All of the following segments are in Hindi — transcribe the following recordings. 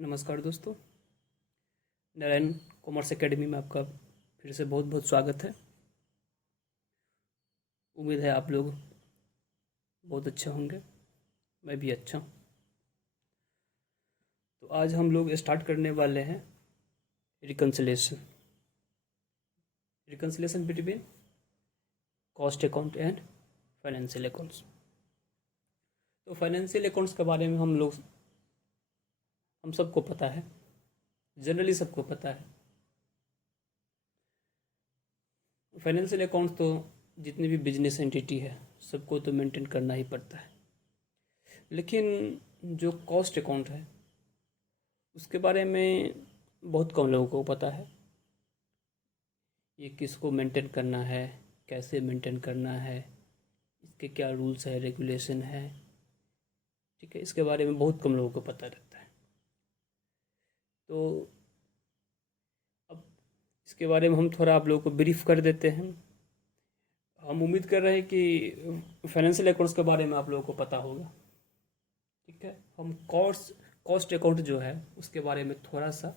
नमस्कार दोस्तों। नारायण कॉमर्स एकेडमी में आपका फिर से बहुत बहुत स्वागत है। उम्मीद है आप लोग बहुत अच्छे होंगे, मैं भी अच्छा हूँ। तो आज हम लोग स्टार्ट करने वाले हैं reconciliation reconciliation between cost account and financial accounts. तो फाइनेंशियल अकाउंट्स के बारे में हम सबको पता है, जनरली सबको पता है। फाइनेंशियल अकाउंट्स तो जितनी भी बिजनेस एंटिटी है सबको तो मेंटेन करना ही पड़ता है, लेकिन जो कॉस्ट अकाउंट है उसके बारे में बहुत कम लोगों को पता है। ये किसको मेंटेन करना है, कैसे मेंटेन करना है, इसके क्या रूल्स है, रेगुलेशन है, ठीक है, इसके बारे में बहुत कम लोगों को पता रहता है। तो अब इसके बारे में हम थोड़ा आप लोगों को ब्रीफ कर देते हैं। हम उम्मीद कर रहे हैं कि फाइनेंशियल अकाउंट्स के बारे में आप लोगों को पता होगा, ठीक है। हम कॉस्ट अकाउंट जो है उसके बारे में थोड़ा सा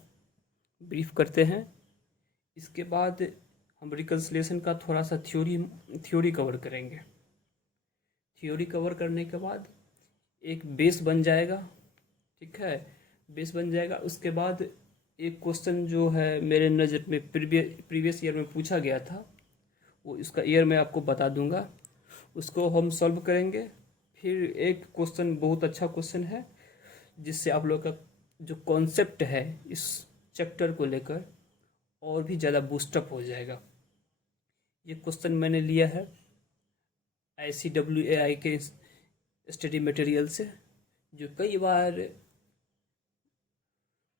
ब्रीफ करते हैं। इसके बाद हम रिकन्सिलिएशन का थोड़ा सा थ्योरी कवर करेंगे। थ्योरी कवर करने के बाद एक बेस बन जाएगा, ठीक है। बेस बन जाएगा, उसके बाद एक क्वेश्चन जो है मेरे नज़र में प्रीवियस ईयर में पूछा गया था, वो इसका ईयर मैं आपको बता दूंगा, उसको हम सॉल्व करेंगे। फिर एक क्वेश्चन बहुत अच्छा क्वेश्चन है जिससे आप लोग का जो कॉन्सेप्ट है इस चैप्टर को लेकर और भी ज़्यादा बूस्टअप हो जाएगा। ये क्वेश्चन मैंने लिया है ICWAI के स्टडी मटेरियल से, जो कई बार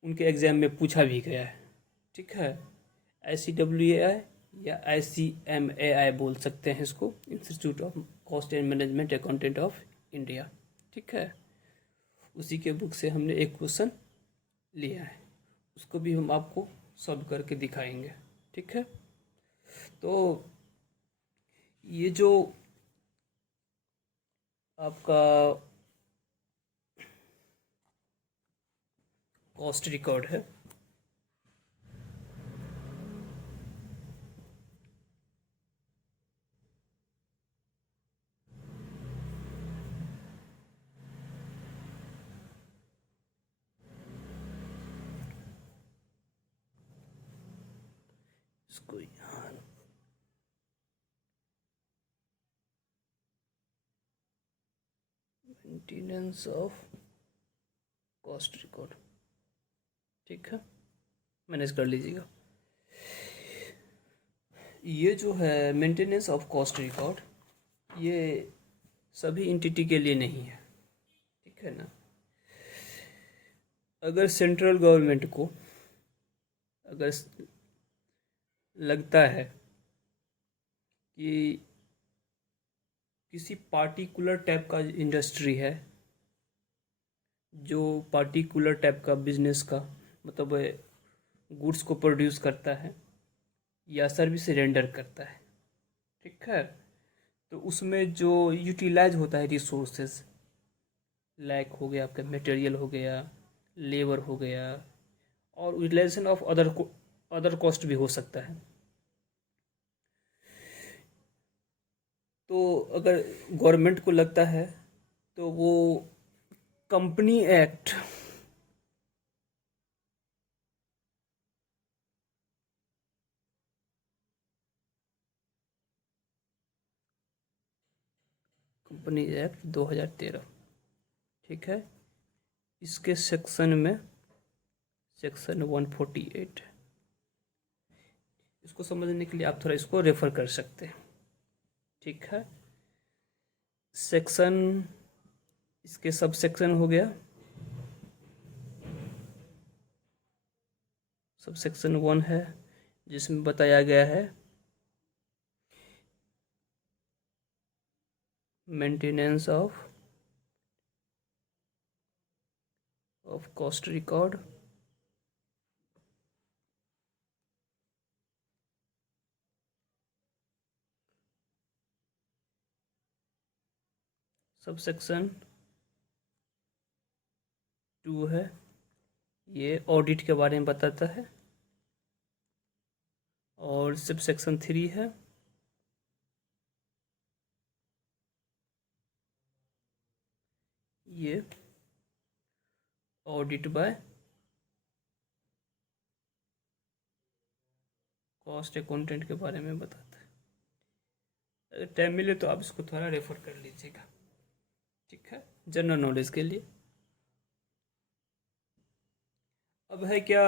उनके एग्ज़ाम में पूछा भी गया है, ठीक है। ICWAI या ICMAI बोल सकते हैं इसको, institute of cost and management accountant of India, ठीक है। उसी के बुक से हमने एक क्वेश्चन लिया है, उसको भी हम आपको सॉल्व करके दिखाएंगे, ठीक है। तो ये जो आपका कॉस्ट रिकॉर्ड है, इसको यहाँ मेंटेनेंस ऑफ कॉस्ट रिकॉर्ड, ठीक है, मैनेज कर लीजिएगा। ये जो है मेंटेनेंस ऑफ कॉस्ट रिकॉर्ड, ये सभी एंटिटी के लिए नहीं है, ठीक है ना। अगर सेंट्रल गवर्नमेंट को अगर लगता है कि किसी पार्टिकुलर टाइप का इंडस्ट्री है, जो पार्टिकुलर टाइप का बिजनेस का मतलब गुड्स को प्रोड्यूस करता है या सर्विस रेंडर करता है, ठीक है, तो उसमें जो यूटिलाइज होता है रिसोर्सेज, लाइक हो गया आपका मटेरियल हो गया, लेबर हो गया, और यूटिलाइजेशन ऑफ अदर कॉस्ट भी हो सकता है। तो अगर गवर्नमेंट को लगता है तो वो कंपनी एक्ट कंपनी एक्ट 2013, ठीक है, इसके सेक्शन 148, इसको समझने के लिए आप थोड़ा इसको रेफर कर सकते हैं, ठीक है। सेक्शन, इसके सब सेक्शन हो गया, सब सेक्शन 1 है जिसमें बताया गया है maintenance of cost record, sub section 2 है ये ऑडिट के बारे में बताता है। और सब सेक्शन 3 है, ये ऑडिट बाय कॉस्ट अकाउंटेंट के बारे में बताता है। अगर टाइम मिले तो आप इसको थोड़ा रेफर कर लीजिएगा, ठीक है, जनरल नॉलेज के लिए। अब है क्या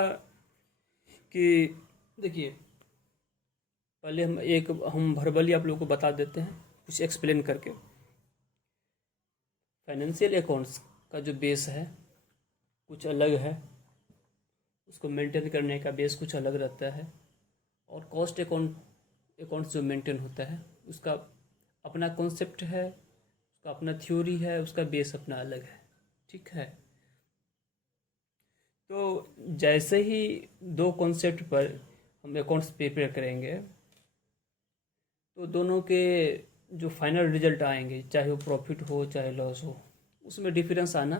कि देखिए, पहले हम वर्बली आप लोगों को बता देते हैं कुछ एक्सप्लेन करके। फाइनेंशियल अकाउंट्स का जो बेस है कुछ अलग है, उसको मेंटेन करने का बेस कुछ अलग रहता है। और कॉस्ट अकाउंट्स जो मेंटेन होता है उसका अपना कॉन्सेप्ट है, उसका अपना थ्योरी है, उसका बेस अपना अलग है, ठीक है। तो जैसे ही दो कॉन्सेप्ट पर हम अकाउंट्स प्रिपेयर करेंगे तो दोनों के जो फाइनल रिजल्ट आएंगे, चाहे वो प्रॉफिट हो चाहे लॉस हो, उसमें डिफरेंस आना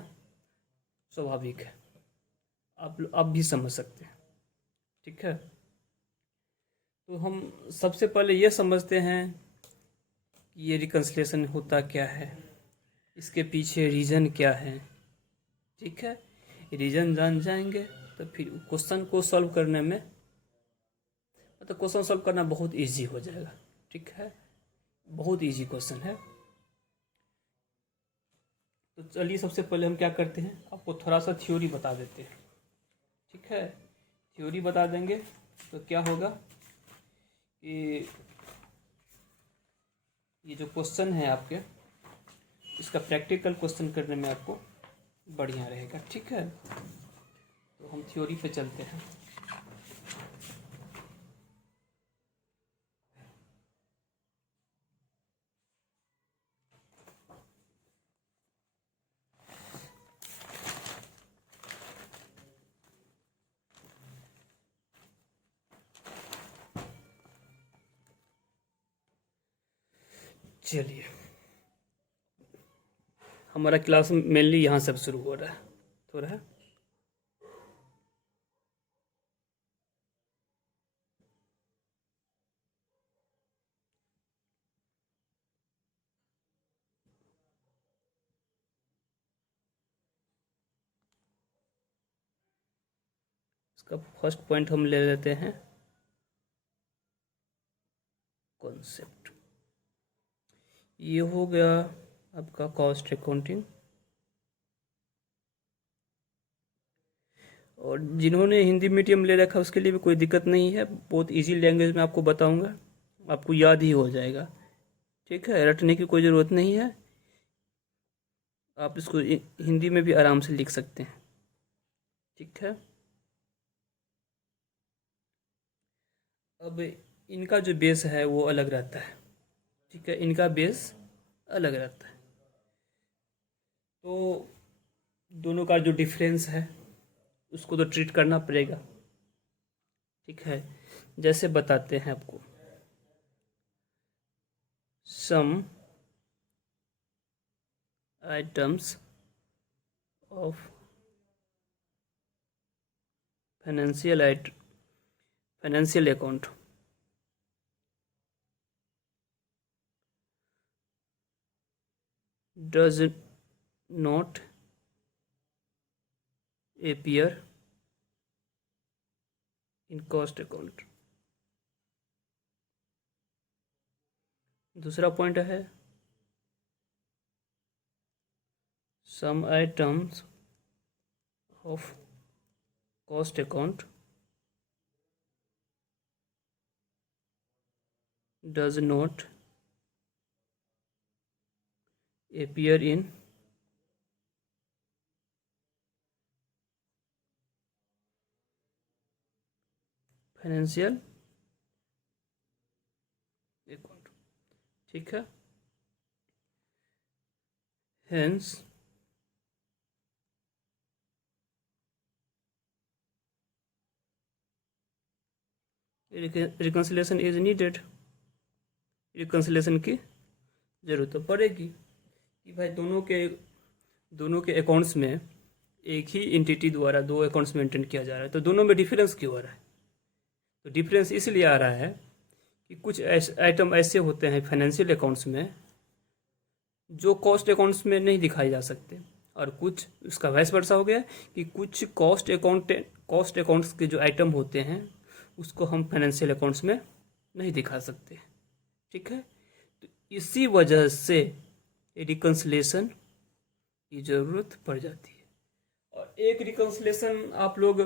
स्वाभाविक है, आप भी समझ सकते हैं, ठीक है। तो हम सबसे पहले ये समझते हैं कि ये रिकन्सिलिएशन होता क्या है, इसके पीछे रीज़न क्या है, ठीक है। रीज़न जान जाएंगे तो फिर क्वेश्चन को सॉल्व करने में, मतलब क्वेश्चन सॉल्व करना बहुत इजी हो जाएगा, ठीक है, बहुत इजी क्वेश्चन है। तो चलिए सबसे पहले हम क्या करते हैं, आपको थोड़ा सा थ्योरी बता देते हैं, ठीक है। थ्योरी बता देंगे तो क्या होगा कि ये जो क्वेश्चन है आपके, इसका प्रैक्टिकल क्वेश्चन करने में आपको बढ़िया रहेगा, ठीक है। तो हम थ्योरी पे चलते हैं। चलिए, हमारा क्लास मेनली यहाँ से शुरू हो रहा है, थोड़ा है। इसका फर्स्ट पॉइंट हम ले लेते हैं कॉन्सेप्ट। ये हो गया आपका कॉस्ट अकाउंटिंग। और जिन्होंने हिंदी मीडियम ले रखा उसके लिए भी कोई दिक्कत नहीं है, बहुत इजी लैंग्वेज में आपको बताऊंगा, आपको याद ही हो जाएगा, ठीक है, रटने की कोई ज़रूरत नहीं है, आप इसको हिंदी में भी आराम से लिख सकते हैं, ठीक है। अब इनका जो बेस है वो अलग रहता है, ठीक है, इनका बेस अलग रहता है। तो दोनों का जो डिफरेंस है उसको तो ट्रीट करना पड़ेगा, ठीक है। जैसे बताते हैं आपको, some items of financial account does not appear in cost account। दूसरा पॉइंट है, some items of cost account does not appear in financial account, ठीक है। Hence reconciliation is needed, reconciliation की ज़रूरत तो पड़ेगी कि भाई दोनों के अकाउंट्स में एक ही एंटिटी द्वारा दो अकाउंट्स मेंटेन किया जा रहा है, तो दोनों में डिफरेंस क्यों हो रहा है? तो डिफरेंस इसलिए आ रहा है कि कुछ आइटम ऐसे होते हैं फाइनेंशियल अकाउंट्स में जो कॉस्ट अकाउंट्स में नहीं दिखाए जा सकते, और कुछ इसका वैस वर्सा हो गया कि कुछ कॉस्ट अकाउंट्स के जो आइटम होते हैं उसको हम फाइनेंशियल अकाउंट्स में नहीं दिखा सकते। ठीक है, तो इसी वजह से रिकन्सिलेशन की ज़रूरत पड़ जाती है। और एक रिकन्सिलेशन आप लोग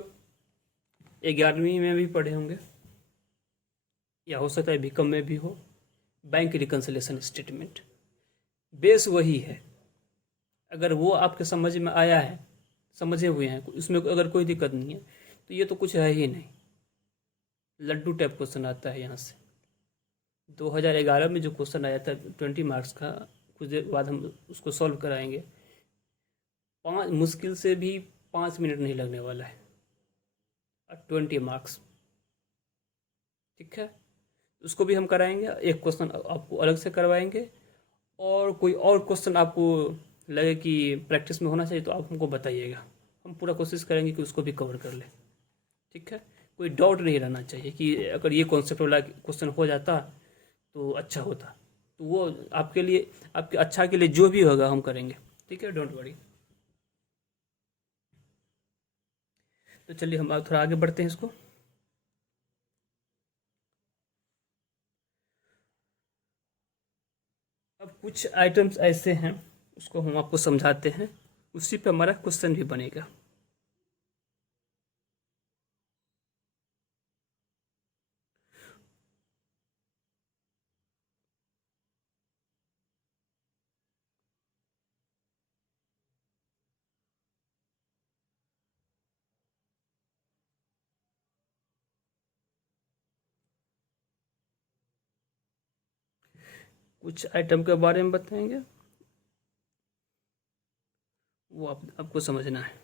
11वीं में भी पढ़े होंगे, या हो सकता है बीकॉम में भी हो, बैंक रिकन्सिलेशन स्टेटमेंट। बेस वही है, अगर वो आपके समझ में आया है, समझे हुए हैं, उसमें अगर कोई दिक्कत नहीं है, तो ये तो कुछ है ही नहीं, लड्डू टाइप क्वेश्चन आता है यहाँ से। 2011 में जो क्वेश्चन आया था 20 मार्क्स का, कुछ देर बाद हम उसको सॉल्व कराएंगे। मुश्किल से भी 5 मिनट नहीं लगने वाला है, 20 मार्क्स। ठीक है, उसको भी हम कराएंगे, एक क्वेश्चन आपको अलग से करवाएंगे, और कोई और क्वेश्चन आपको लगे कि प्रैक्टिस में होना चाहिए तो आप हमको बताइएगा, हम पूरा कोशिश करेंगे कि उसको भी कवर कर लें। ठीक है, कोई डाउट नहीं रहना चाहिए कि अगर ये कॉन्सेप्ट वाला क्वेश्चन हो जाता तो अच्छा होता, तो वो आपके लिए, आपके अच्छा के लिए जो भी होगा हम करेंगे। ठीक है, डोंट वरी। तो चलिए हम थोड़ा आगे बढ़ते हैं इसको। अब कुछ आइटम्स ऐसे हैं, उसको हम आपको समझाते हैं, उसी पे हमारा क्वेश्चन भी बनेगा। कुछ आइटम के बारे में बताएंगे, वो आपको समझना है।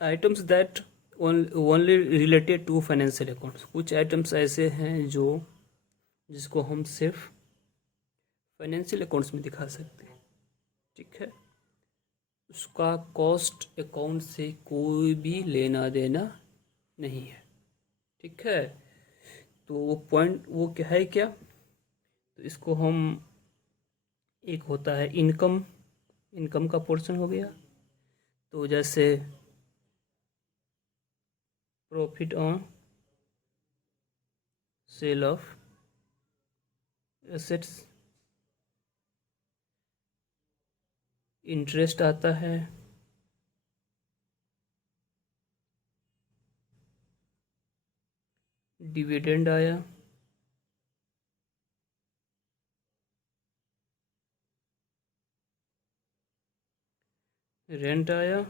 Items that only related to financial accounts, कुछ आइटम्स ऐसे हैं जो जिसको हम सिर्फ फाइनेंशियल अकाउंट्स में दिखा सकते हैं। ठीक है, उसका कॉस्ट अकाउंट से कोई भी लेना देना नहीं है। ठीक है, तो वो पॉइंट वो क्या है, क्या, तो इसको हम, एक होता है इनकम, इनकम का पोर्शन हो गया, तो जैसे profit on sale of assets, interest आता है, डिविडेंड आया, रेंट आया,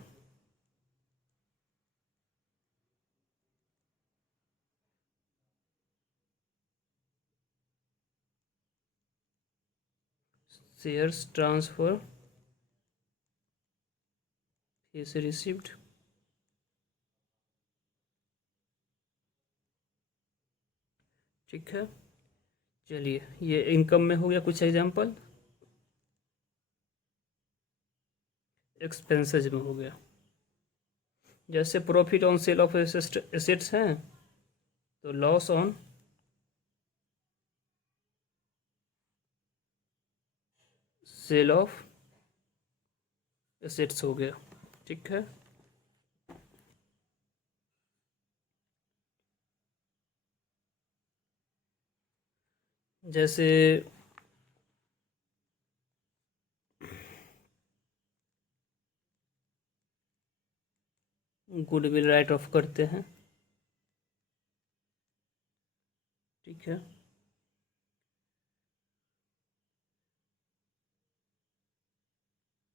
शेयर्स ट्रांसफर, फीस रिसिव्ड। ठीक है, चलिए ये इनकम में हो गया कुछ एग्जांपल, एक्सपेंसेस में हो गया, जैसे profit on sale of assets हैं तो loss on sale of assets हो गया। ठीक है, जैसे गुडविल राइट ऑफ करते हैं। ठीक है,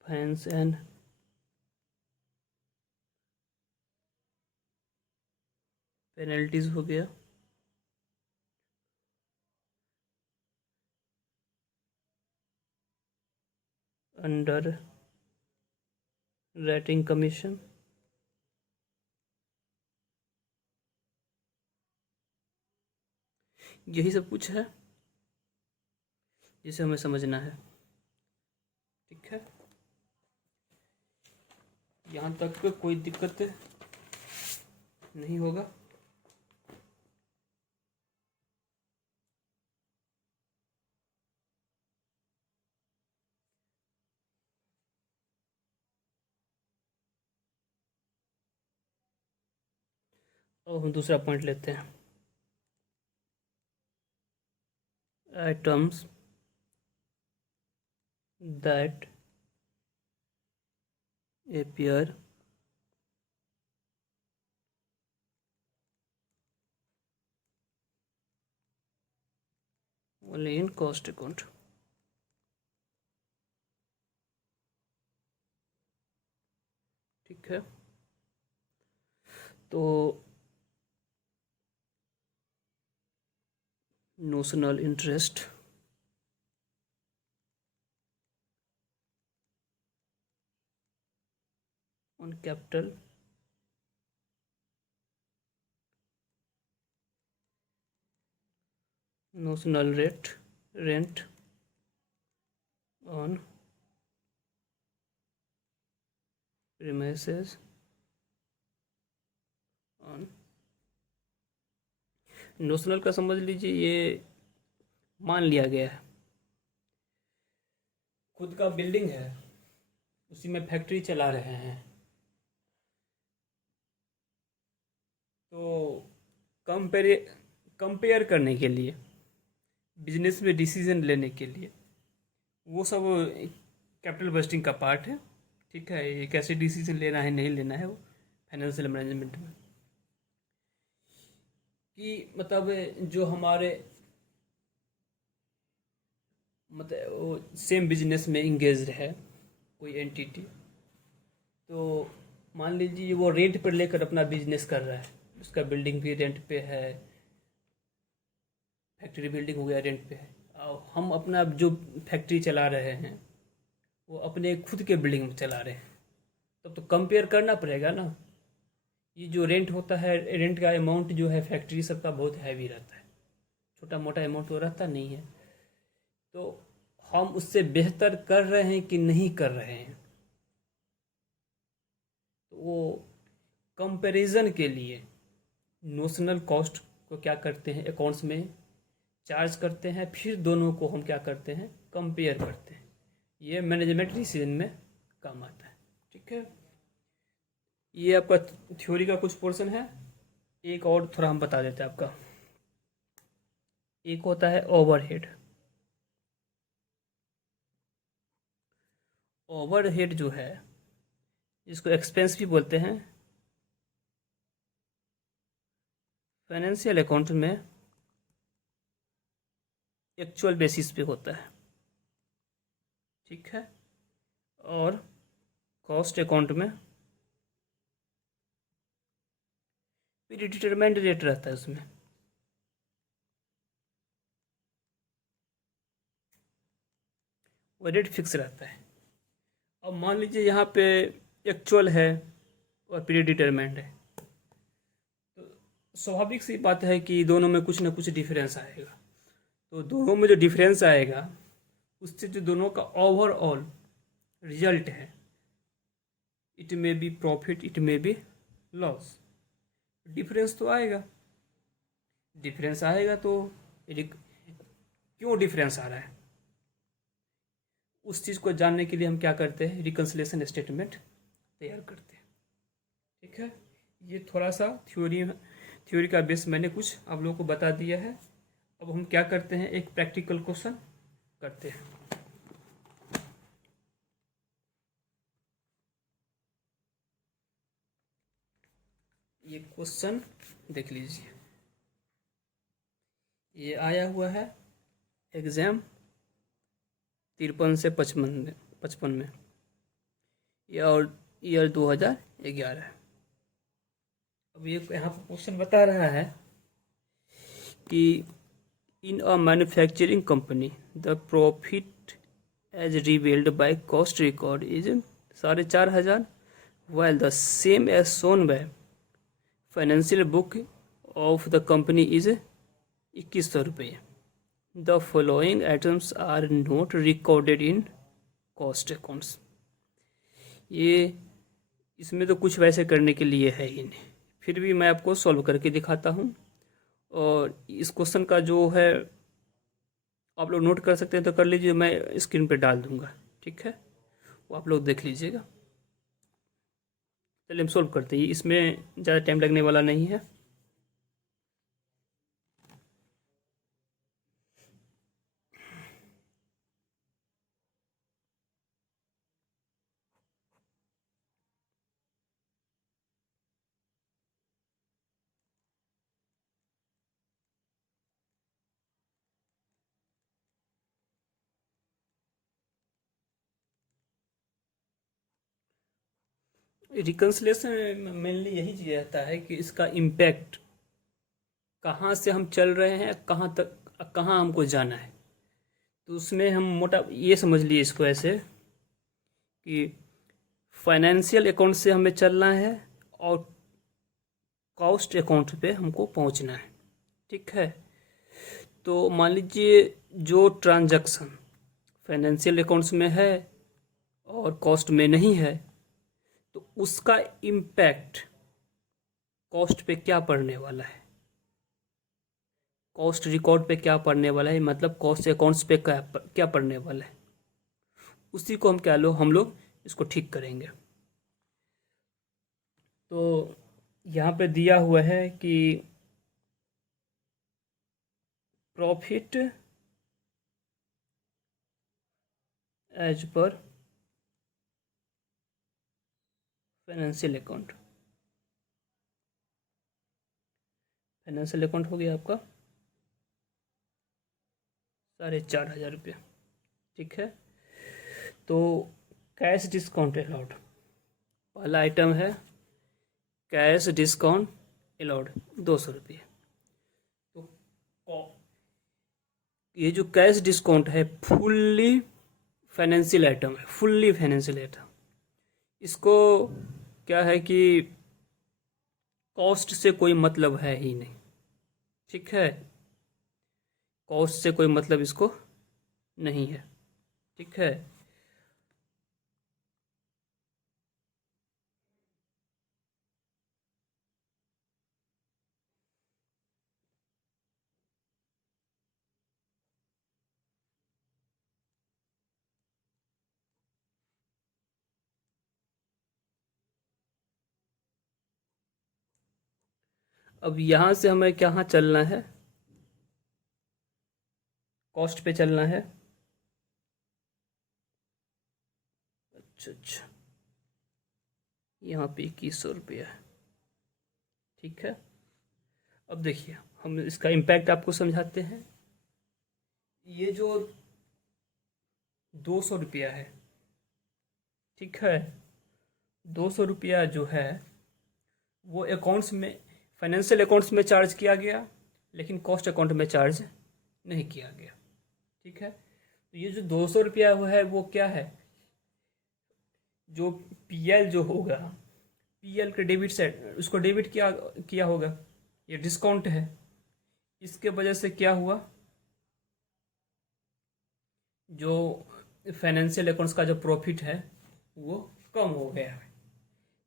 फाइनेंस एंड पेनल्टीज हो गया, अंडर राइटिंग कमीशन, यही सब कुछ है जिसे हमें समझना है। ठीक है, यहाँ तक कोई दिक्कत नहीं होगा। और हम दूसरा पॉइंट लेते हैं, items that appear only in cost account। ठीक है, तो notional interest, on capital, notional rent on premises on. Notional का समझ लीजिए, ये मान लिया गया है, खुद का बिल्डिंग है, उसी में फैक्ट्री चला रहे हैं, तो कंपेयर करने के लिए, बिजनेस में डिसीजन लेने के लिए, वो सब कैपिटल बजटिंग का पार्ट है। ठीक है, ये कैसे डिसीजन लेना है नहीं लेना है वो फाइनेंशियल मैनेजमेंट में, कि मतलब जो हमारे मतलब वो सेम बिजनेस में इंगेज है कोई एंटिटी, तो मान लीजिए वो रेंट पर लेकर अपना बिजनेस कर रहा है, उसका बिल्डिंग भी रेंट पे है, फैक्ट्री बिल्डिंग हो गया रेंट पे है, और हम अपना जो फैक्ट्री चला रहे हैं वो अपने खुद के बिल्डिंग में चला रहे हैं, तब तो कंपेयर करना पड़ेगा ना। ये जो रेंट होता है, रेंट का अमाउंट जो है फैक्ट्री सबका बहुत हैवी रहता है, छोटा मोटा अमाउंट तो रहता नहीं है, तो हम उससे बेहतर कर रहे हैं कि नहीं कर रहे हैं, तो वो कंपैरिजन के लिए नोशनल कॉस्ट को क्या करते हैं, अकाउंट्स में चार्ज करते हैं, फिर दोनों को हम क्या करते हैं, कंपेयर करते हैं। ये मैनेजमेंट डिसीजन में काम आता है। ठीक है, ये आपका थ्योरी का कुछ पोर्शन है। एक और थोड़ा हम बता देते हैं आपका, एक होता है ओवरहेड। ओवरहेड जो है, जिसको एक्सपेंस भी बोलते हैं, फाइनेंशियल अकाउंट में एक्चुअल बेसिस पे होता है। ठीक है, और कॉस्ट अकाउंट में प्री डिटरमाइंड रेट रहता है, उसमें वो रेट फिक्स रहता है। अब मान लीजिए यहाँ पे एक्चुअल है और प्री डिटरमाइंड है, तो स्वाभाविक सी बात है कि दोनों में कुछ ना कुछ डिफरेंस आएगा, तो दोनों में जो डिफरेंस आएगा उससे जो दोनों का ओवरऑल रिजल्ट है, it may be profit, it may be loss, difference तो आएगा। डिफरेंस आएगा तो क्यों डिफरेंस आ रहा है, उस चीज़ को जानने के लिए हम क्या करते हैं, रिकन्सिलेशन स्टेटमेंट तैयार करते हैं। ठीक है, ये थोड़ा सा थ्योरी का बेस मैंने कुछ आप लोगों को बता दिया है। अब हम क्या करते हैं, एक प्रैक्टिकल क्वेश्चन करते हैं। ये क्वेश्चन देख लीजिए, ये आया हुआ है एग्जाम 53 से 55 में, ये और ईयर 2011 है। अब ये यहाँ पर क्वेश्चन बता रहा है कि in a manufacturing company the profit as revealed by cost record is 4,500, while the same as shown by financial book of the company is 2,100 रुपये. The following items are not recorded in cost accounts. ये इसमें तो कुछ वैसे करने के लिए है ही नहीं, फिर भी मैं आपको सॉल्व करके दिखाता हूँ. और इस क्वेश्चन का जो है आप लोग नोट कर सकते हैं तो कर लीजिए, मैं स्क्रीन पे डाल दूंगा, ठीक है, वो आप लोग देख लीजिएगा. चलिए हम सॉल्व करते हैं, इसमें ज़्यादा टाइम लगने वाला नहीं है. रिकन्सिलेशन मेनली यही चीज़ रहता है कि इसका इम्पैक्ट कहाँ से हम चल रहे हैं, कहाँ तक, कहाँ हमको जाना है. तो उसमें हम मोटा ये समझ लिए इसको ऐसे कि फाइनेंशियल अकाउंट से हमें चलना है और कॉस्ट अकाउंट पे हमको पहुंचना है, ठीक है. तो मान लीजिए जो ट्रांजैक्शन फाइनेंशियल अकाउंट्स में है और कॉस्ट में नहीं है, तो उसका इम्पैक्ट कॉस्ट पे क्या पड़ने वाला है, कॉस्ट रिकॉर्ड पे क्या पड़ने वाला है, मतलब कॉस्ट अकाउंट्स पे क्या पड़ने वाला है, उसी को हम लोग इसको ठीक करेंगे. तो यहाँ पे दिया हुआ है कि profit as per financial account. Financial account हो गया आपका 4,500 रुपये, ठीक है. तो कैश डिस्काउंट अलाउड, पहला आइटम है कैश डिस्काउंट अलाउड 200 रुपये. तो ये जो कैश डिस्काउंट है फुल्ली फाइनेंशियल आइटम है, फुल्ली फाइनेंशियल आइटम. इसको क्या है कि कॉस्ट से कोई मतलब है ही नहीं, ठीक है, कॉस्ट से कोई मतलब इसको नहीं है, ठीक है. अब यहाँ से हमें कहाँ चलना है, कॉस्ट पे चलना है. अच्छा अच्छा, यहाँ पे 2,100 रुपया है, ठीक है. अब देखिए हम इसका इम्पैक्ट आपको समझाते हैं. ये जो 200 रुपया है, ठीक है, 200 रुपया जो है वो अकाउंट्स में, फाइनेंशियल अकाउंट्स में चार्ज किया गया, लेकिन कॉस्ट अकाउंट में चार्ज नहीं किया गया, ठीक है. तो ये जो 200 रुपया वो है वो क्या है, जो पीएल जो होगा, पीएल के डेबिट साइड उसको डेबिट किया किया होगा, ये डिस्काउंट है. इसके वजह से क्या हुआ, जो फाइनेंशियल अकाउंट्स का जो प्रॉफिट है वो कम हो गया है.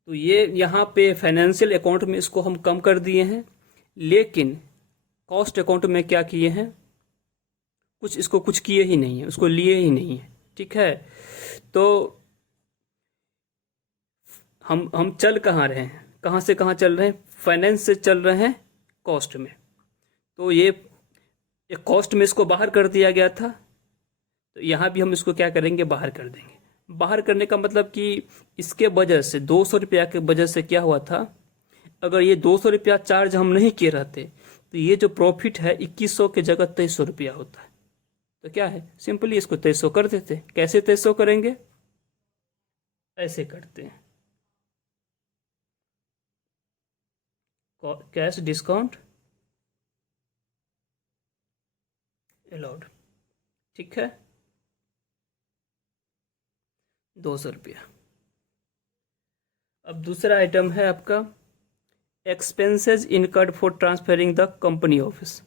तो ये यहाँ पे फाइनेंशियल अकाउंट में इसको हम कम कर दिए हैं, लेकिन कॉस्ट अकाउंट में क्या किए हैं, कुछ किए ही नहीं है, उसको लिए ही नहीं है, ठीक है. तो हम चल कहाँ रहे हैं, कहाँ से कहाँ चल रहे हैं, फाइनेंस से चल रहे हैं कॉस्ट में. तो ये कॉस्ट में इसको बाहर कर दिया गया था, तो यहाँ भी हम इसको क्या करेंगे, बाहर कर देंगे. बाहर करने का मतलब कि इसके वजह से 200 रुपया के वजह से क्या हुआ था, अगर ये 200 रुपया चार्ज हम नहीं किए रहते तो ये जो प्रॉफिट है 2,100 की जगह 2,300 रुपया होता है. तो क्या है, सिंपली इसको 2,300 कर देते. कैसे 2,300 करेंगे, ऐसे करते हैं. कैश डिस्काउंट अलाउड, ठीक है, 200 रुपया। अब दूसरा आइटम है आपका expenses incurred for transferring the company office.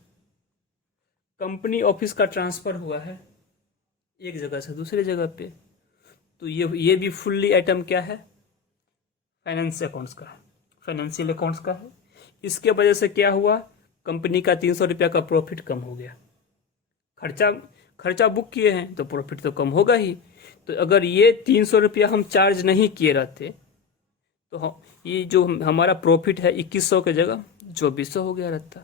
Company office का ट्रांसफ़र हुआ है एक जगह से दूसरी जगह पे, तो ये भी फुल्ली आइटम क्या है, फाइनेंस अकाउंट्स का है, फाइनेंशियल अकाउंट्स का है। इसके वजह से क्या हुआ, कंपनी का 300 रुपया का प्रॉफिट कम हो गया। खर्चा खर्चा बुक किए हैं तो प्रॉफिट तो कम होगा ही। तो अगर ये 300 रुपया हम चार्ज नहीं किए रहते तो ये जो हमारा प्रॉफिट है 2100 की जगह 2400 हो गया रहता।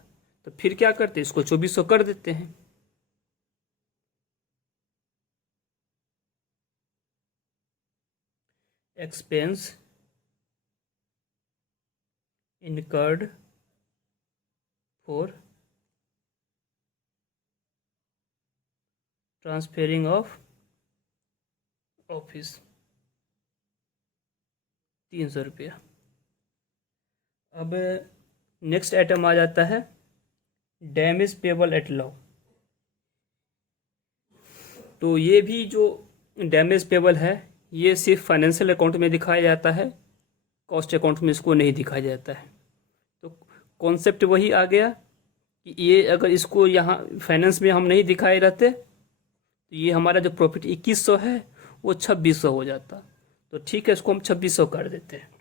तो फिर क्या करते, इसको 2400 कर देते हैं। Expense incurred for transferring of office 300 रुपया। अब नेक्स्ट आइटम आ जाता है डैमेज पेबल एट लॉ। तो ये भी जो डैमेज पेबल है ये सिर्फ फाइनेंशियल अकाउंट में दिखाया जाता है, कॉस्ट अकाउंट में इसको नहीं दिखाया जाता है। तो कॉन्सेप्ट वही आ गया कि ये अगर इसको यहाँ फाइनेंस में हम नहीं दिखाए रहते तो ये हमारा जो प्रॉफिट 2100 है वो 2600 हो जाता। तो ठीक है, इसको हम 2600 कर देते हैं।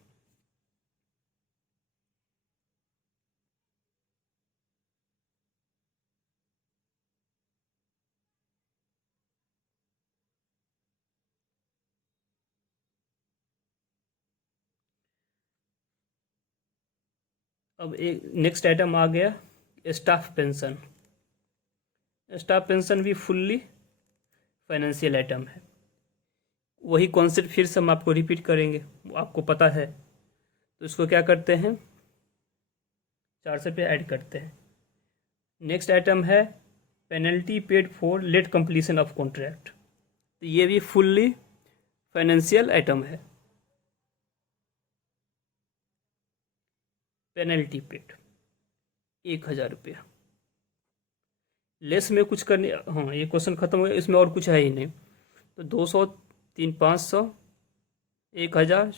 अब एक नेक्स्ट आइटम आ गया स्टाफ पेंशन। स्टाफ पेंशन भी फुल्ली फाइनेंशियल आइटम है। वही कॉन्सेप्ट फिर से हम आपको रिपीट करेंगे, वो आपको पता है। तो इसको क्या करते हैं, 400 पे ऐड करते हैं। नेक्स्ट आइटम है penalty paid for late completion of contract. तो ये भी फुल्ली फाइनेंशियल आइटम है। पेनल्टी पेड 1000 रुपया, लेस में कुछ करने, हाँ ये क्वेश्चन खत्म हो गया, इसमें और कुछ है ही नहीं। तो 200, 3, 500, 1000,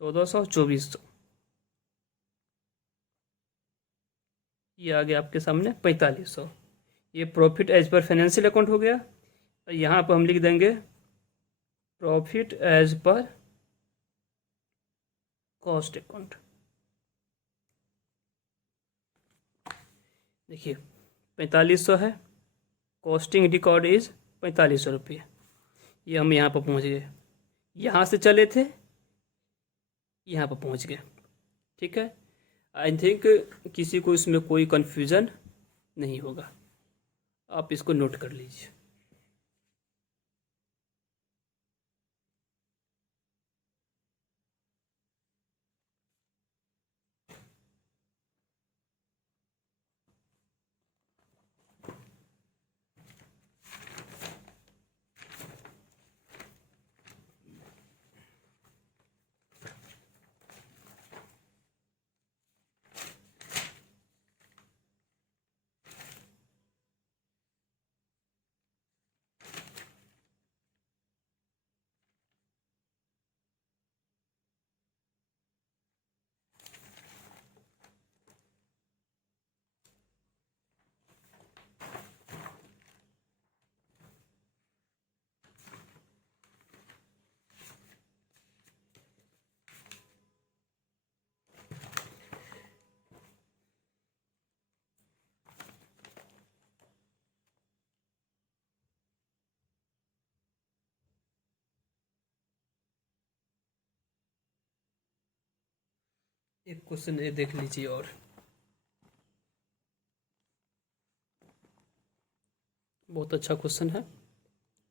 1400, 2400, ये आ गया आपके सामने 4500। ये profit as per financial account हो गया। यहाँ पर हम लिख देंगे profit as per cost account. देखिए 4500 है, कॉस्टिंग रिकॉर्ड इज 4500 रुपये। ये हम यहाँ पर पहुँच गए, यहाँ से चले थे यहाँ पर पहुँच गए, ठीक है। आई थिंक किसी को इसमें कोई कन्फ्यूज़न नहीं होगा, आप इसको नोट कर लीजिए। एक क्वेश्चन ये देख लीजिए, और बहुत अच्छा क्वेश्चन है,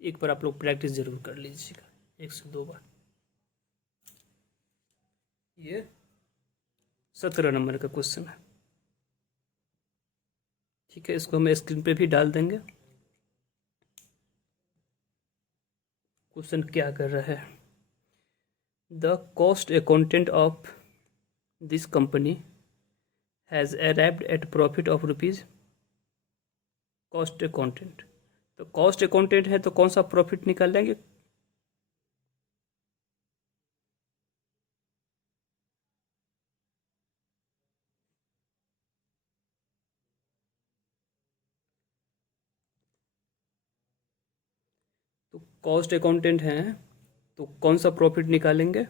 एक बार आप लोग प्रैक्टिस जरूर कर लीजिएगा, 1 से 2 बार। ये 17 नंबर का क्वेश्चन है, ठीक है। इसको हम स्क्रीन पे भी डाल देंगे। क्वेश्चन क्या कर रहा है, the cost accountant of this company has arrived at profit of rupees cost accountant. तो कॉस्ट अकाउंटेंट है तो कौन सा प्रॉफिट निकाल लेंगे? तो कॉस्ट अकाउंटेंट हैं तो कौन सा प्रॉफिट निकालेंगे?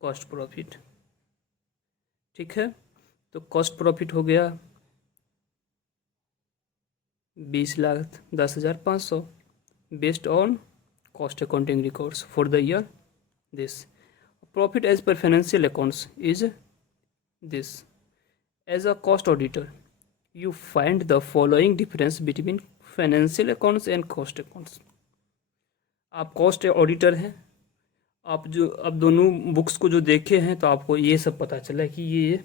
Cost profit. ठीक है, तो कॉस्ट प्रॉफिट हो गया 20,10,500 based on cost accounting records for the year this. Profit as per financial accounts is this. As a cost auditor you find the following difference between financial accounts and cost accounts। आप कॉस्ट ऑडिटर हैं, आप जो अब दोनों बुक्स को जो देखे हैं तो आपको ये सब पता चला कि ये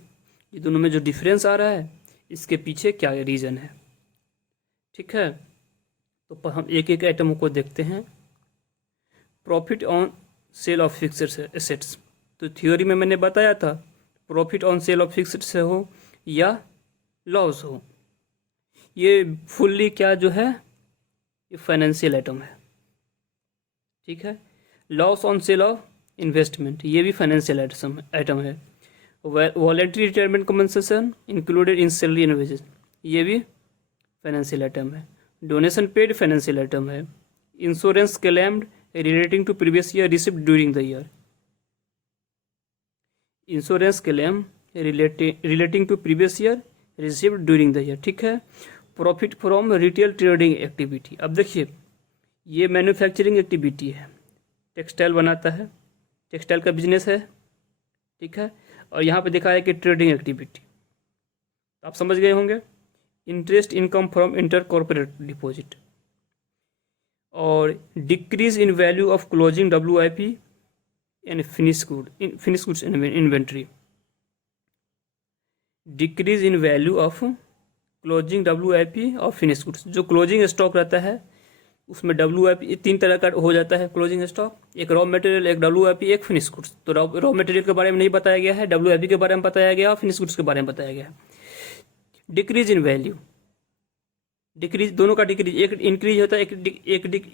दोनों में जो डिफरेंस आ रहा है इसके पीछे क्या रीज़न है। ठीक है, तो हम एक एक आइटम को देखते हैं। Profit on sale of fixed assets, तो थ्योरी में मैंने बताया था profit on sale of fixed से हो या लॉस हो, ये फुल्ली क्या जो है ये फाइनेंशियल आइटम है। ठीक है, loss on sale of investment ये भी फाइनेंशियल आइटम है। Voluntary retirement compensation included in salary and wages ये भी फाइनेंशियल आइटम है। डोनेशन पेड फाइनेंशियल आइटम है। Insurance claimed relating to previous year receipt during the year, insurance claim relating to previous year receipt during the year. ठीक है, profit from retail trading activity, अब देखिए ये मैन्युफैक्चरिंग एक्टिविटी है, टेक्सटाइल बनाता है, टेक्सटाइल का बिजनेस है। ठीक है, और यहाँ पे देखा है कि ट्रेडिंग एक्टिविटी, आप समझ गए होंगे। Interest income from inter corporate deposit और decrease in value of closing WIP and finish goods inventory. Decrease in value of closing WIP और फिनिश गुड्स, जो क्लोजिंग स्टॉक रहता है उसमें WIP तीन तरह का हो जाता है क्लोजिंग स्टॉक, एक रॉ मटेरियल, एक WIP, एक फिनिश गुड्स। तो रॉ मटेरियल के बारे में नहीं बताया गया है, WIP के बारे में बताया गया, फिनिश गुड्स के बारे में बताया गया है। डिक्रीज इन वैल्यू, डिक्रीज दोनों का डिक्रीज, एक इंक्रीज होता है,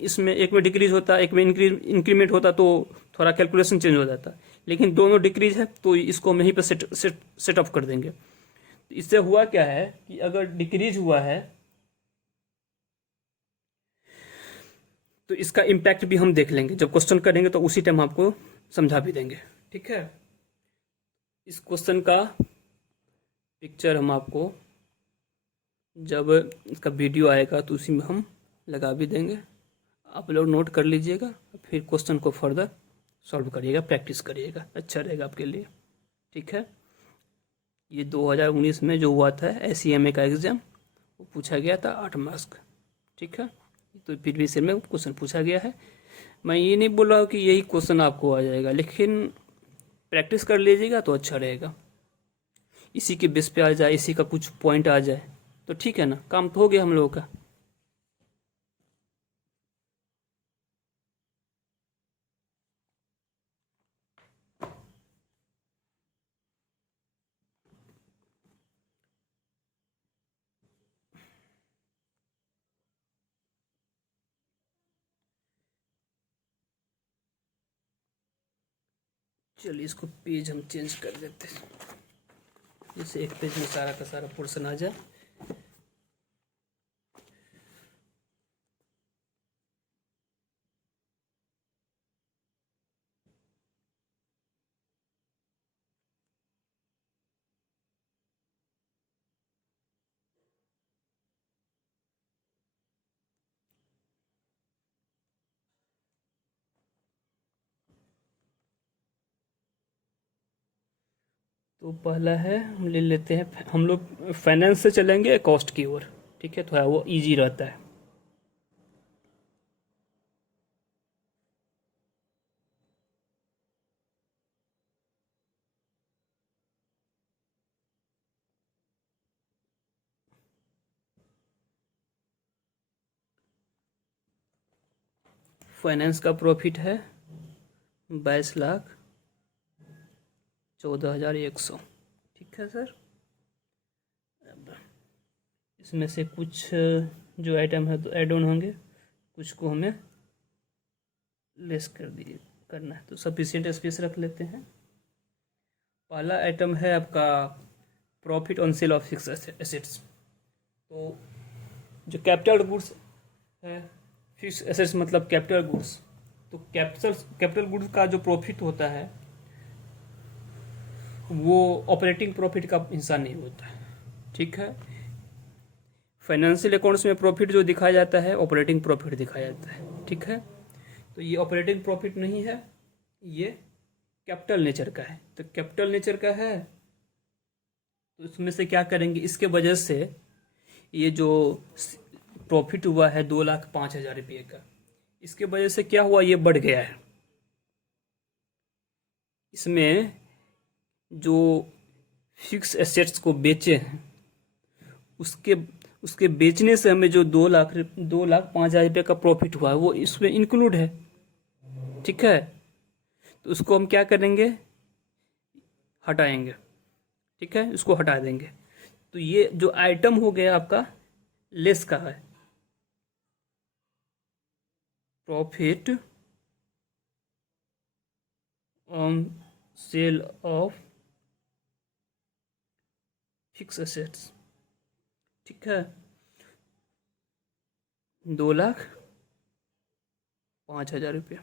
इसमें एक में डिक्रीज होता है, एक में इंक्रीमेंट होता, तो थोड़ा कैलकुलेशन चेंज हो जाता है। लेकिन दोनों डिक्रीज है तो इसको हम यहीं पर सेट ऑफ कर देंगे। तो इससे हुआ क्या है कि अगर डिक्रीज हुआ है तो इसका इम्पैक्ट भी हम देख लेंगे, जब क्वेश्चन करेंगे तो उसी टाइम आपको समझा भी देंगे। ठीक है, इस क्वेश्चन का पिक्चर हम आपको जब इसका वीडियो आएगा तो उसी में हम लगा भी देंगे, आप लोग नोट कर लीजिएगा, फिर क्वेश्चन को फर्दर सॉल्व करिएगा, प्रैक्टिस करिएगा, अच्छा रहेगा आपके लिए। ठीक है, ये 2019 में जो हुआ था SEMA का एग्ज़ाम, वो पूछा गया था 8 मार्क्स का। ठीक है, तो प्रीवियस ईयर में क्वेश्चन पूछा गया है। मैं ये नहीं बोल रहा हूँ कि यही क्वेश्चन आपको आ जाएगा, लेकिन प्रैक्टिस कर लीजिएगा तो अच्छा रहेगा। इसी के बेस पे आ जाए, इसी का कुछ पॉइंट आ जाए तो ठीक है ना, काम तो हो गया हम लोगों का। चलिए इसको पेज हम चेंज कर देते हैं, जैसे एक पेज में सारा का सारा पोर्शन आ जाए। तो पहला है, हम ले लेते हैं, हम लोग फाइनेंस से चलेंगे कॉस्ट की ओर। ठीक है, थोड़ा वो इजी रहता है। फाइनेंस का प्रॉफिट है 22,14,100। ठीक है सर, इसमें से कुछ जो आइटम है तो ऐड ऑन होंगे, कुछ को हमें लेस करना है। तो सफिशिएंट स्पेस रख लेते हैं। पहला आइटम है आपका profit on sale of fix assets. तो जो कैपिटल गुड्स है, फिक्स एसेट्स मतलब कैपिटल गुड्स, तो कैपिटल गुड्स का जो प्रॉफिट होता है वो ऑपरेटिंग प्रॉफिट का हिस्सा नहीं होता है। ठीक है, फाइनेंशियल अकाउंट्स में प्रॉफिट जो दिखाया जाता है ऑपरेटिंग प्रॉफिट दिखाया जाता है। ठीक है, तो ये ऑपरेटिंग प्रॉफिट नहीं है, ये कैपिटल नेचर का है। तो कैपिटल नेचर का है तो इसमें से क्या करेंगे, इसके वजह से ये जो प्रॉफिट हुआ है 2,05,000 रुपये का, इसके वजह से क्या हुआ, ये बढ़ गया है। इसमें जो फिक्स एसेट्स को बेचे हैं उसके बेचने से हमें जो 2,05,000 रुपये का प्रॉफिट हुआ है वो इसमें इंक्लूड है। ठीक है, तो उसको हम क्या करेंगे, हटाएंगे। ठीक है, इसको हटा देंगे। तो ये जो आइटम हो गया आपका लेस का है, profit on sale of fix assets. ठीक है, 2,05,000 रुपये।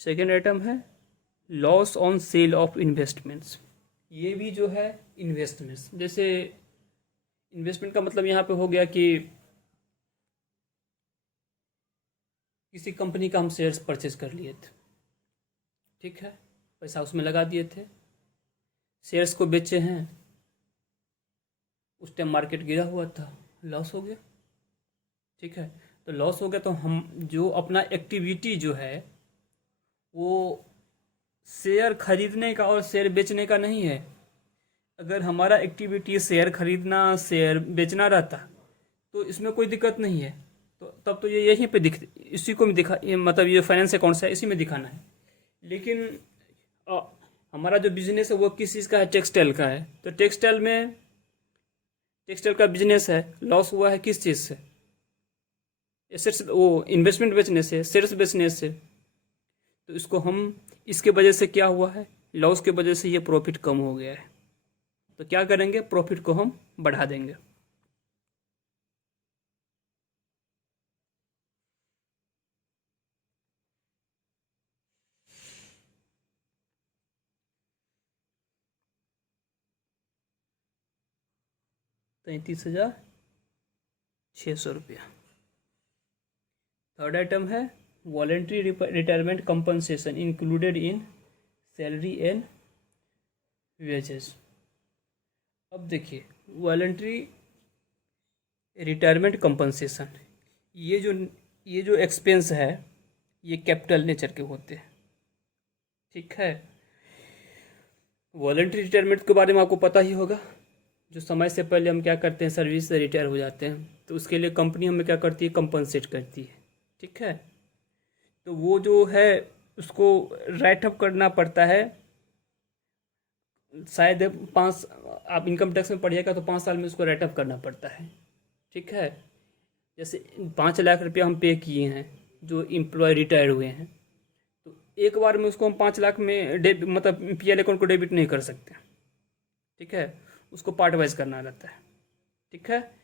सेकेंड आइटम है loss on sale of investments. ये भी जो है इन्वेस्टमेंट्स, जैसे इन्वेस्टमेंट का मतलब यहाँ पे हो गया कि किसी कंपनी का हम शेयर्स परचेज कर लिए थे। ठीक है, पैसा उसमें लगा दिए थे, शेयर्स को बेचे हैं, उस टाइम मार्केट गिरा हुआ था, लॉस हो गया। ठीक है, तो लॉस हो गया तो हम जो अपना एक्टिविटी जो है वो शेयर खरीदने का और शेयर बेचने का नहीं है। अगर हमारा एक्टिविटी शेयर खरीदना शेयर बेचना रहता तो इसमें कोई दिक्कत नहीं है, तो तब तो ये यहीं पे इसी को भी दिखा, ये मतलब ये फाइनेंस अकाउंट्स है, इसी में दिखाना है। लेकिन हमारा जो बिजनेस है वो किस चीज़ का है, टेक्सटाइल का है। तो टेक्सटाइल का बिजनेस है, लॉस हुआ है किस चीज़ से, एसेट्स, वो इन्वेस्टमेंट बेचने से, शेयर्स बेचने से। तो इसको हम, इसके वजह से क्या हुआ है, लॉस के वजह से ये प्रॉफिट कम हो गया है। तो क्या करेंगे, प्रॉफिट को हम बढ़ा देंगे। ₹33,600। थर्ड आइटम है voluntary retirement compensation included in salary and wages. अब देखिए, वॉलेंट्री रिटायरमेंट कंपनसेशन, ये जो एक्सपेंस है ये कैपिटल नेचर के होते हैं। ठीक है, वॉलेंट्री रिटायरमेंट के बारे में आपको पता ही होगा, जो समय से पहले हम क्या करते हैं, सर्विस से रिटायर हो जाते हैं, तो उसके लिए कंपनी हमें क्या करती है, कंपनसेट करती है। ठीक है, तो वो जो है उसको राइट अप करना पड़ता है। शायद आप इनकम टैक्स में पढ़िएगा तो 5 साल में उसको राइट अप करना पड़ता है। ठीक है, जैसे 5 लाख रुपया हम पे किए हैं, जो एम्प्लॉय रिटायर हुए हैं, तो एक बार में उसको हम 5 लाख में मतलब पीएल अकाउंट को डेबिट नहीं कर सकते। ठीक है, उसको पार्ट वाइज करना रहता है। ठीक है,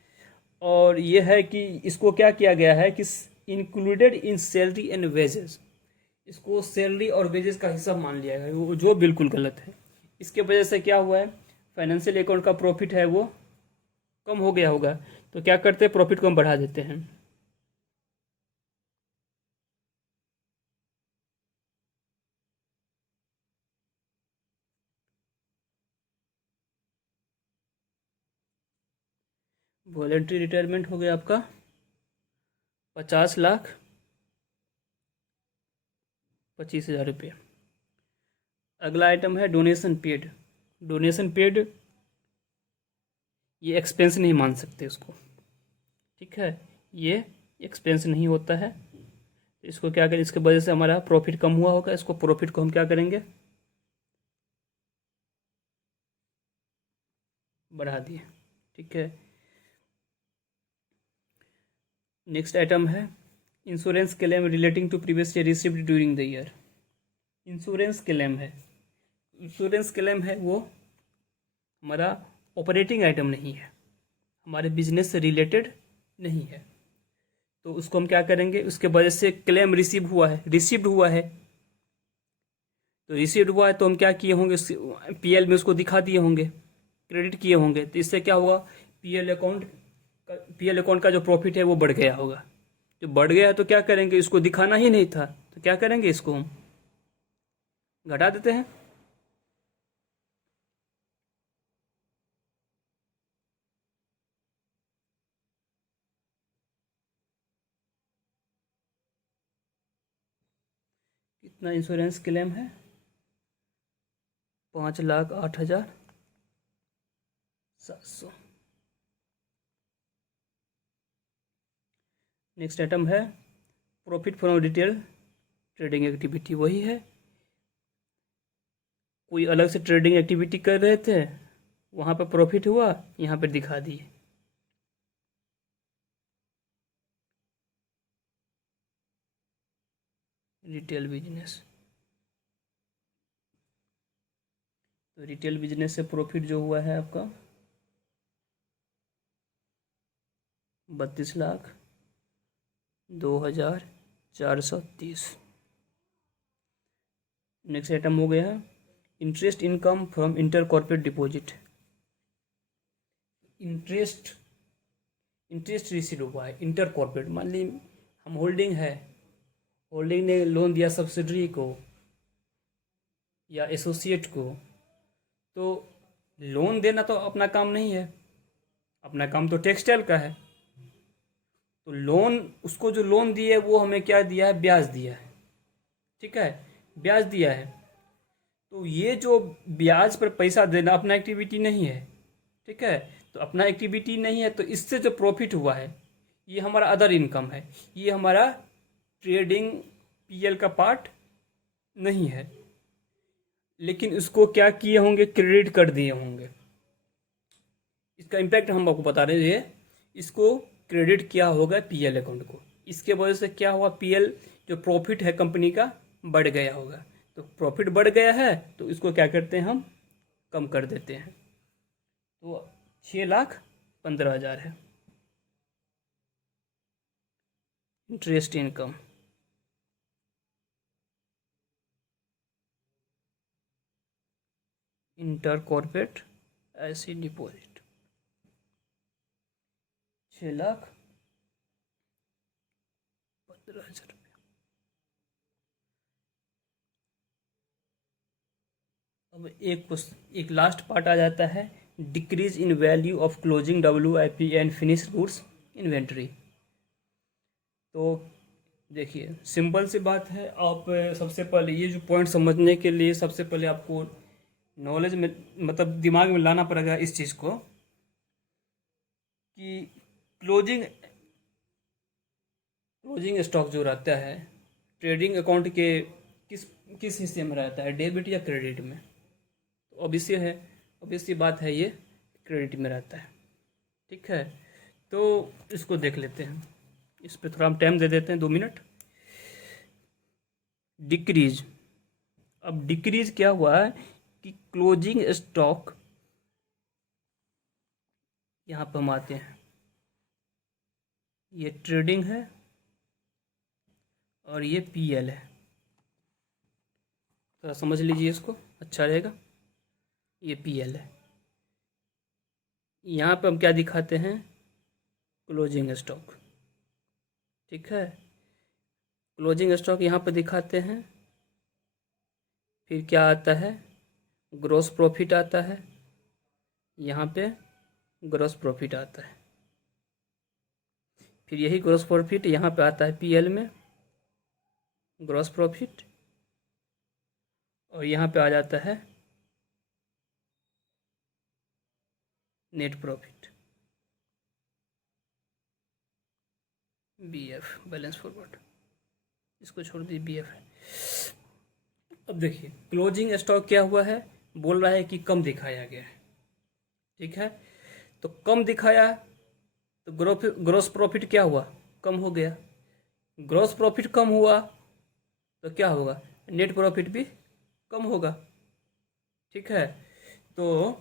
और ये है कि इसको क्या किया गया है कि included in salary and wages, इसको सैलरी और वेजेस का हिस्सा मान लिया गया, जो बिल्कुल गलत है। इसके वजह से क्या हुआ है, फाइनेंशियल अकाउंट का प्रॉफिट है वो कम हो गया होगा। तो क्या करते हैं, प्रॉफिट को हम बढ़ा देते हैं। वॉलेंट्री रिटायरमेंट हो गया आपका 50,25,000 रुपये। अगला आइटम है डोनेशन पेड। डोनेशन पेड ये एक्सपेंस नहीं मान सकते इसको। ठीक है, ये एक्सपेंस नहीं होता है। इसको क्या करें, इसके वजह से हमारा प्रॉफिट कम हुआ होगा, इसको प्रॉफिट को हम क्या करेंगे, बढ़ा दिए। ठीक है। नेक्स्ट आइटम है insurance claim relating to previous year received during the year. Insurance claim है, इंश्योरेंस क्लेम है वो हमारा ऑपरेटिंग आइटम नहीं है, हमारे बिजनेस से रिलेटेड नहीं है। तो उसको हम क्या करेंगे, उसके वजह से क्लेम रिसीव हुआ है, रिसीव्ड हुआ है, तो रिसीव्ड हुआ है तो हम क्या किए होंगे, पीएल में उसको दिखा दिए होंगे, क्रेडिट किए होंगे। तो इससे क्या होगा, पीएल अकाउंट का जो प्रॉफिट है वो बढ़ गया होगा। जो बढ़ गया तो क्या करेंगे, इसको दिखाना ही नहीं था, तो क्या करेंगे, इसको हम घटा देते हैं। कितना इंश्योरेंस क्लेम है, 5,08,700। नेक्स्ट आइटम है profit from retail trading activity. वही है, कोई अलग से ट्रेडिंग एक्टिविटी कर रहे थे, वहाँ पर प्रॉफिट हुआ, यहाँ पर दिखा दिए। रिटेल बिजनेस, तो रिटेल बिजनेस से प्रॉफिट जो हुआ है आपका 32,02,430। नेक्स्ट आइटम हो गया है interest income from inter corporate deposit. Interest receive हुआ है इंटर कॉर्पोरेट, मान ली हम होल्डिंग है, होल्डिंग ने लोन दिया सब्सिडरी को या एसोसिएट को, तो लोन देना तो अपना काम नहीं है, अपना काम तो टेक्सटाइल का है। तो लोन, उसको जो लोन दिए वो हमें क्या दिया है, ब्याज दिया है, ठीक है, ब्याज दिया है। तो ये जो ब्याज पर पैसा देना अपना एक्टिविटी नहीं है, ठीक है, तो अपना एक्टिविटी नहीं है, तो इससे जो प्रॉफिट हुआ है ये हमारा अदर इनकम है, ये हमारा ट्रेडिंग पीएल का पार्ट नहीं है, लेकिन इसको क्या किए होंगे, क्रेडिट कर दिए होंगे। इसका इम्पैक्ट हम आपको बता रहे हैं, इसको क्रेडिट किया होगा पीएल अकाउंट को, इसके वजह से क्या हुआ, पीएल जो प्रॉफिट है कंपनी का बढ़ गया होगा। तो प्रॉफिट बढ़ गया है तो इसको क्या करते हैं, हम कम कर देते हैं। तो 6,15,000 है इंटरेस्ट इनकम। इंटर कॉर्पोरेट ऐसी डिपॉजिट 6,15,000 रुपये। अब एक लास्ट पार्ट आ जाता है decrease in value of closing WIP and finish goods inventory. तो देखिए सिंपल सी बात है, आप सबसे पहले ये जो पॉइंट समझने के लिए सबसे पहले आपको नॉलेज में, मतलब दिमाग में लाना पड़ेगा इस चीज़ को कि क्लोजिंग स्टॉक जो रहता है ट्रेडिंग अकाउंट के किस किस हिस्से में रहता है, डेबिट या क्रेडिट में। तो ऑब्वियस सी बात है, ये क्रेडिट में रहता है, ठीक है। तो इसको देख लेते हैं, इस पर थोड़ा हम टाइम दे देते हैं, 2 मिनट। डिक्रीज, अब डिक्रीज क्या हुआ है कि क्लोजिंग स्टॉक, यहाँ पर हम आते हैं, ये ट्रेडिंग है और ये पीएल है, थोड़ा समझ लीजिए इसको, अच्छा रहेगा। ये पीएल है, यहाँ पे हम क्या दिखाते हैं, क्लोजिंग स्टॉक, ठीक है, क्लोजिंग स्टॉक यहाँ पे दिखाते हैं। फिर क्या आता है, ग्रॉस प्रॉफिट आता है, यहाँ पे ग्रॉस प्रॉफिट आता है। फिर यही ग्रॉस प्रॉफिट यहाँ पे आता है पीएल में, ग्रॉस प्रॉफिट, और यहाँ पे आ जाता है net profit, BF, balance forward, इसको छोड़ दी, बीएफ है। अब देखिए क्लोजिंग स्टॉक क्या हुआ है, बोल रहा है कि कम दिखाया गया है, ठीक है। तो कम दिखाया है, तो ग्रोस प्रॉफिट क्या हुआ, कम हो गया। ग्रोस प्रॉफिट कम हुआ तो क्या होगा, नेट प्रॉफिट भी कम होगा। ठीक है, तो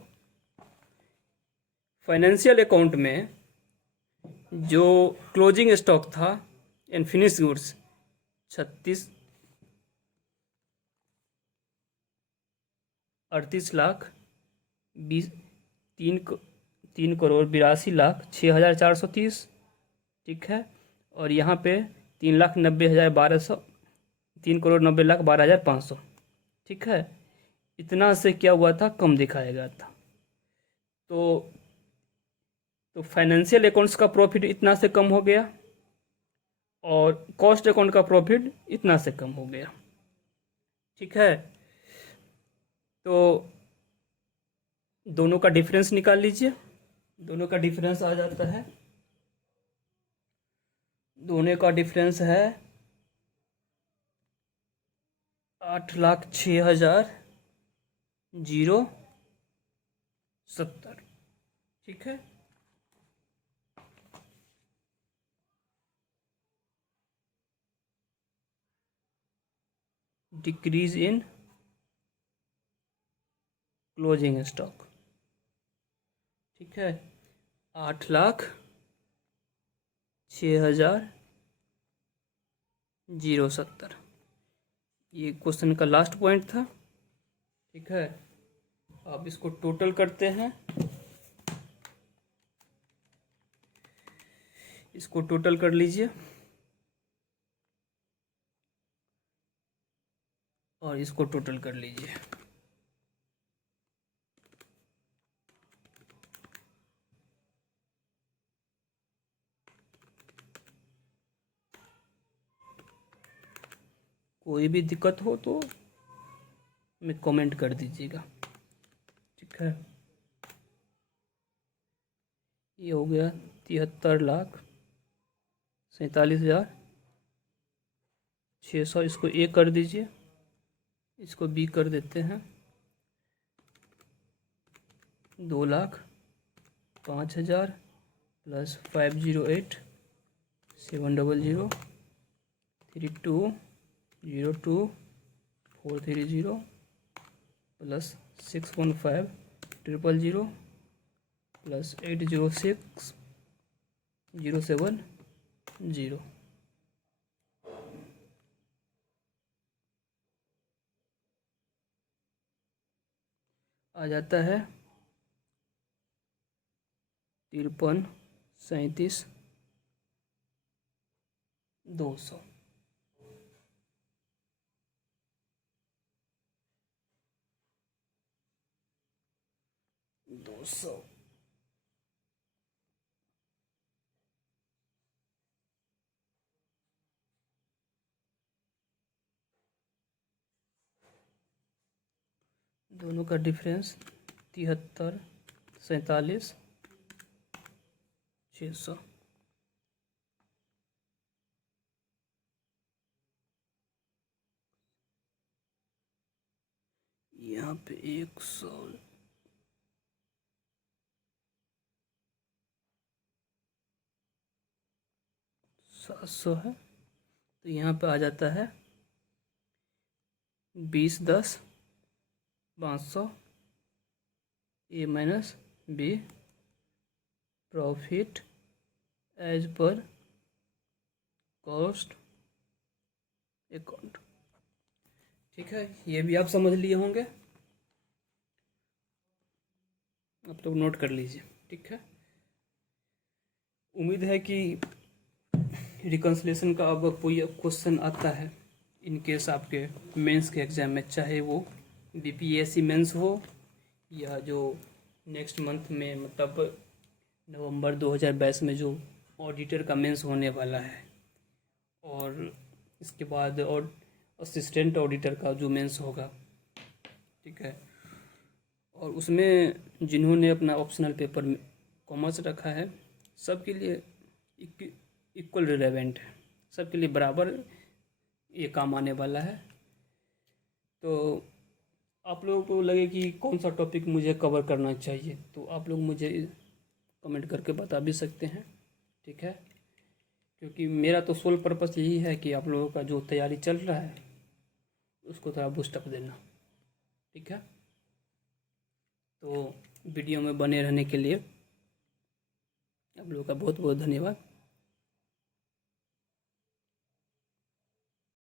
फाइनेंशियल अकाउंट में जो क्लोजिंग स्टॉक था and finish goods 36 38 lakh 20 3 crore 82 lakh 6,430। ठीक है, और यहाँ पे 3,90,1200 3,90,12,500। ठीक है, इतना से क्या हुआ था, कम दिखाया गया था। तो फाइनेंशियल अकाउंट्स का प्रॉफिट इतना से कम हो गया और कॉस्ट अकाउंट का प्रॉफिट इतना से कम हो गया। ठीक है, तो दोनों का डिफरेंस निकाल लीजिए। दोनों का डिफरेंस आ जाता है, दोनों का डिफरेंस है 8,06,070। ठीक है, डिक्रीज इन क्लोजिंग स्टॉक। ठीक है, 8,06,070 ये क्वेश्चन का लास्ट पॉइंट था। ठीक है, अब इसको टोटल करते हैं, इसको टोटल कर लीजिए और इसको टोटल कर लीजिए। कोई भी दिक्कत हो तो में कमेंट कर दीजिएगा। ठीक है, ये हो गया 73,47,600। इसको ए कर दीजिए, इसको बी कर देते हैं। 2,05,000 प्लस 508,700,32,02,430 प्लस 615,000 प्लस 806,070 आ जाता है 53,37,200। दोनों का डिफरेंस 73,47,600। यहाँ पे 100 700 है, तो यहाँ पे आ जाता है 20,10,500 A minus B profit as per cost account. ठीक है, ये भी आप समझ लिए होंगे, आप लोग नोट कर लीजिए। ठीक है, उम्मीद है कि रिकन्सिलेशन का अब कोई क्वेश्चन आता है इन केस आपके मेंस के एग्ज़ाम में, चाहे वो बीपीएससी मेंस हो या जो नेक्स्ट मंथ में मतलब नवंबर 2022 में जो ऑडिटर का मेंस होने वाला है, और इसके बाद और असिस्टेंट ऑडिटर का जो मेंस होगा। ठीक है, और उसमें जिन्होंने अपना ऑप्शनल पेपर कॉमर्स रखा है सबके लिए इक्वल रिलेवेंट है, सबके लिए बराबर ये काम आने वाला है। तो आप लोगों को लगे कि कौन सा टॉपिक मुझे कवर करना चाहिए, तो आप लोग मुझे कमेंट करके बता भी सकते हैं, ठीक है। क्योंकि मेरा तो सोल पर्पस यही है कि आप लोगों का जो तैयारी चल रहा है उसको थोड़ा बूस्टअप देना, ठीक है। तो वीडियो में बने रहने के लिए आप लोगों का बहुत बहुत धन्यवाद।